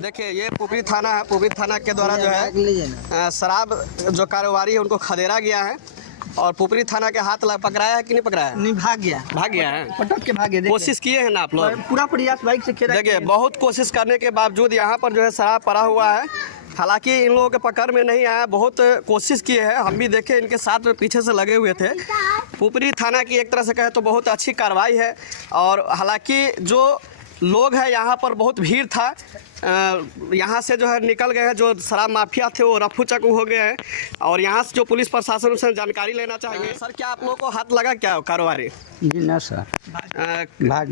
देखिए ये पुपरी थाना है। पुपरी थाना के द्वारा जो है शराब जो कारोबारी है उनको खदेड़ा गया है और पुपरी थाना के हाथ पकड़ाया है कि नहीं पकड़ाया है? नहीं, भाग गया है, पटक के भागे। कोशिश किए हैं ना आप लोग? पूरा प्रयास बाइक से खेला। देखिए बहुत कोशिश करने के बावजूद यहाँ पर जो है शराब पड़ा हुआ है। हालांकि इन लोगों के पकड़ में नहीं आया, बहुत कोशिश किए हैं, हम भी देखे इनके साथ में पीछे से लगे हुए थे। पुपरी थाना की एक तरह से कहे तो बहुत अच्छी कार्रवाई है और हालांकि जो लोग हैं यहाँ पर बहुत भीड़ था, यहाँ से जो है निकल गए हैं जो शराब माफिया थे वो रफू चक्कू हो गए हैं और यहाँ से जो पुलिस प्रशासन से जानकारी लेना चाहेंगे। सर क्या आप लोगों को हाथ लगा क्या कारोबारी? जी ना सर, भाग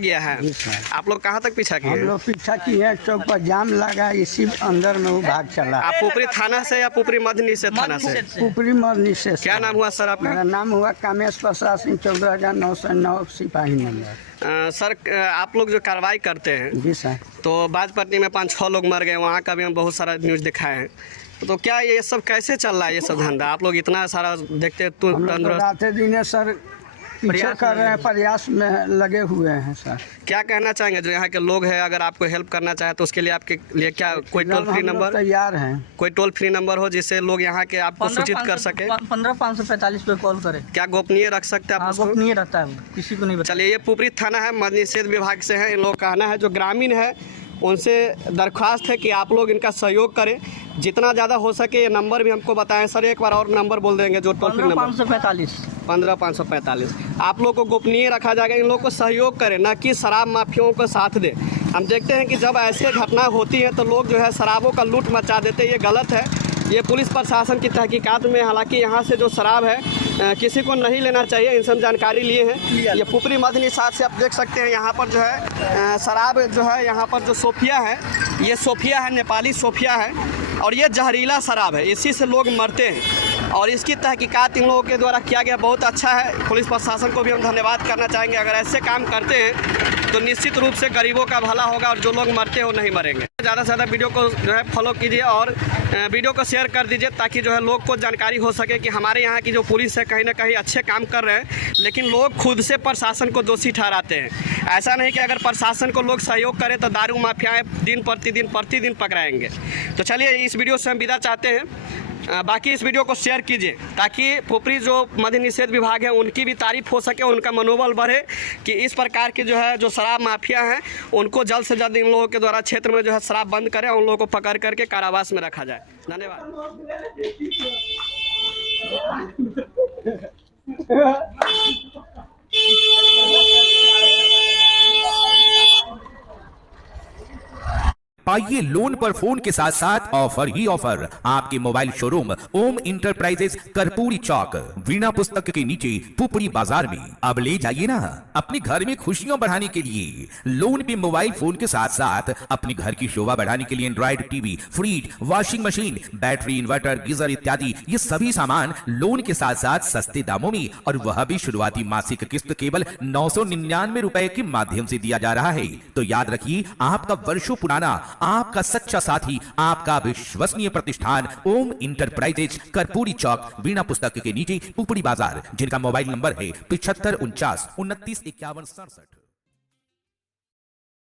गया है। आप लोग कहाँ तक पीछा किए? हम लोग पीछा किए, चौक पर जाम लगा, इसी अंदर में वो भाग चला। आप पुपरी थाना से या पुपरी मध्य निषेध थाना से? पुपरी मध्य निषेध। क्या नाम हुआ सर आपका? मेरा नाम हुआ कामेश प्रसाद सिंह, 14,909 सिपाही नंबर। सर आप लोग जो कार्रवाई करते हैं जी सर, तो बाजपट्टी में 5-6 लोग मर गए, वहाँ का भी हम बहुत सारा न्यूज़ दिखाए हैं, तो क्या ये सब कैसे चल रहा है ये सब धंधा? आप लोग इतना सारा देखते रात दिन सर पीछे कर रहे हैं, प्रयास में लगे हुए हैं सर। क्या कहना चाहेंगे जो यहाँ के लोग हैं, अगर आपको हेल्प करना चाहे तो उसके लिए आपके लिए क्या कोई टोल फ्री नंबर तैयार है? कोई टोल फ्री नंबर हो जिससे लोग यहाँ के आपको सूचित कर सके? 15,545 पे कॉल करें। क्या गोपनीय रख सकते हैं आप? गोपनीय रहता है, किसी को नहीं। चलिए ये पुपरी थाना है, मद्य निषेध विभाग से है। इन लोग कहना है जो ग्रामीण है उनसे दरख्वास्त है कि आप लोग इनका सहयोग करें जितना ज़्यादा हो सके। ये नंबर भी हमको बताएं सर, एक बार और नंबर बोल देंगे जो टोल फ्री नंबर। 15,545। आप लोग को गोपनीय रखा जाएगा, इन लोग को सहयोग करें, ना कि शराब माफियाओं को साथ दें। हम देखते हैं कि जब ऐसे घटना होती है तो लोग जो है शराबों का लूट मचा देते हैं, ये गलत है। ये पुलिस प्रशासन की तहकीकात में, हालांकि यहाँ से जो शराब है किसी को नहीं लेना चाहिए, इनसे हम जानकारी लिए हैं। ये पुपरी मध्य निषेध से आप देख सकते हैं यहाँ पर जो है शराब जो है, यहाँ पर जो सोफिया है, ये सोफिया है, नेपाली सोफिया है और ये जहरीला शराब है, इसी से लोग मरते हैं और इसकी तहकीकात इन लोगों के द्वारा किया गया, बहुत अच्छा है। पुलिस प्रशासन को भी हम धन्यवाद करना चाहेंगे। अगर ऐसे काम करते हैं तो निश्चित रूप से गरीबों का भला होगा और जो लोग मरते हैं वो नहीं मरेंगे। ज़्यादा से ज़्यादा वीडियो को जो है फॉलो कीजिए और वीडियो को शेयर कर दीजिए ताकि जो है लोग को जानकारी हो सके कि हमारे यहाँ की जो पुलिस है कहीं ना कहीं अच्छे काम कर रहे हैं, लेकिन लोग खुद से प्रशासन को दोषी ठहराते हैं। ऐसा नहीं कि अगर प्रशासन को लोग सहयोग करें तो दारू माफियाएँ दिन प्रतिदिन पकड़ाएंगे। तो चलिए इस वीडियो से हम विदा चाहते हैं, बाकी इस वीडियो को शेयर कीजिए ताकि पुपरी जो मद्य निषेध विभाग है उनकी भी तारीफ हो सके, उनका मनोबल बढ़े कि इस प्रकार की जो है जो शराब माफिया हैं उनको जल्द से जल्द इन लोगों के द्वारा क्षेत्र में जो है शराब बंद करें, उन लोगों को पकड़ करके कारावास में रखा जाए। धन्यवाद। पाइए लोन पर फोन के साथ साथ ऑफर ही ऑफर। आपके मोबाइल शोरूम ओम इंटरप्राइजेज कर्पूरी चौक वीणा पुस्तक के नीचे पुपरी बाजार में। अब ले जाइए ना अपने घर में खुशियां बढ़ाने के लिए लोन पे मोबाइल फोन के साथ साथ अपने घर की शोभा बढ़ाने के लिए Android TV, fridge, washing machine, battery, inverter, geyser इत्यादि ये सभी सामान लोन के साथ साथ सस्ते दामों में, और वह भी शुरुआती मासिक किस्त केवल 999 रुपए के माध्यम से दिया जा रहा है। तो याद रखिए, आपका वर्षों पुराना, आपका सच्चा साथी, आपका विश्वसनीय प्रतिष्ठान ओम इंटरप्राइजेज कर्पूरी चौक वीणा पुस्तक के नीचे पुपरी बाजार, जिनका मोबाइल नंबर है 7549 29 51 67।